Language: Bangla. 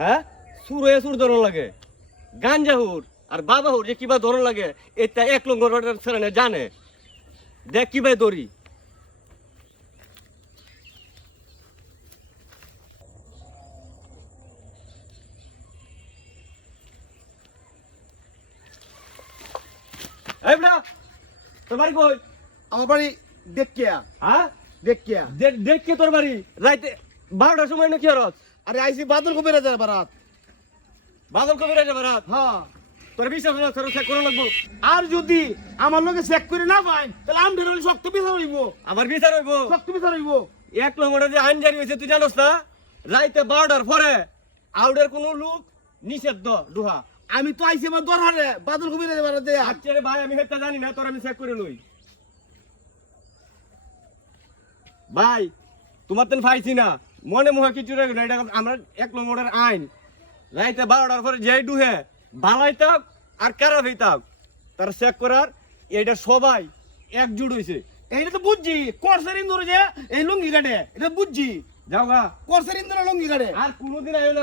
হ্যাঁ সুর হয়ে সুর ধরন লাগে গাঞ্জা হুর আর বাবা হুর যে কিবা ধরন লাগে এটা এক লঙ্গর ছেড়ে জানে দেখ কিভাবে দড়ি এই বেটা তোর বাড়ি কই আমার বাড়ি দেখিয়া হ্যাঁ দেখিয়া দেখ কে তোর বাড়ি রাইতে 12টার সময় না কি হরত আরে আইসি বাদল কবিরা যায় বারাত। বাদল কবিরা যাবে রাত হ্যাঁ তোর বিশ্বাস না তোর চেক করে লাগবো আর যদি আমার লগে চেক করে না পাই তাহলে আমি ধরে শক্ত বিচার হইব, আমার বিচার হইব শক্ত বিচার হইব। এক লঙ্গটা যে আইন জারি হয়েছে তুই জানোস না রাইতে 12টার পরে আউটের কোনো লোক নিষেধ দুহা আমি তো আইসি আমার দরহারে বাদল কবিরা যায় বারাত দেয়া। আচ্ছা রে ভাই আমি হেটা জানি না তোর আমি চেক করে লই ভাই তোমার তেন পাইছি না মনে মুহে কিছু রেখে না এটা আমরা এক নম্বরের আইন রাইতে 12টার পরে যেই ডুহে বালাই তাক আর খারাপ হইতাক তার চেক করার এটা সবাই একজুট হইছে এইটা তো বুঝছি কোর্সের ইন্দুরে যে এই লুঙ্গি কাটে এটা বুঝছি। যাও গা কোর্সের ইন্দুরে লুঙ্গি কাটে। আর কোনোদিন আইও না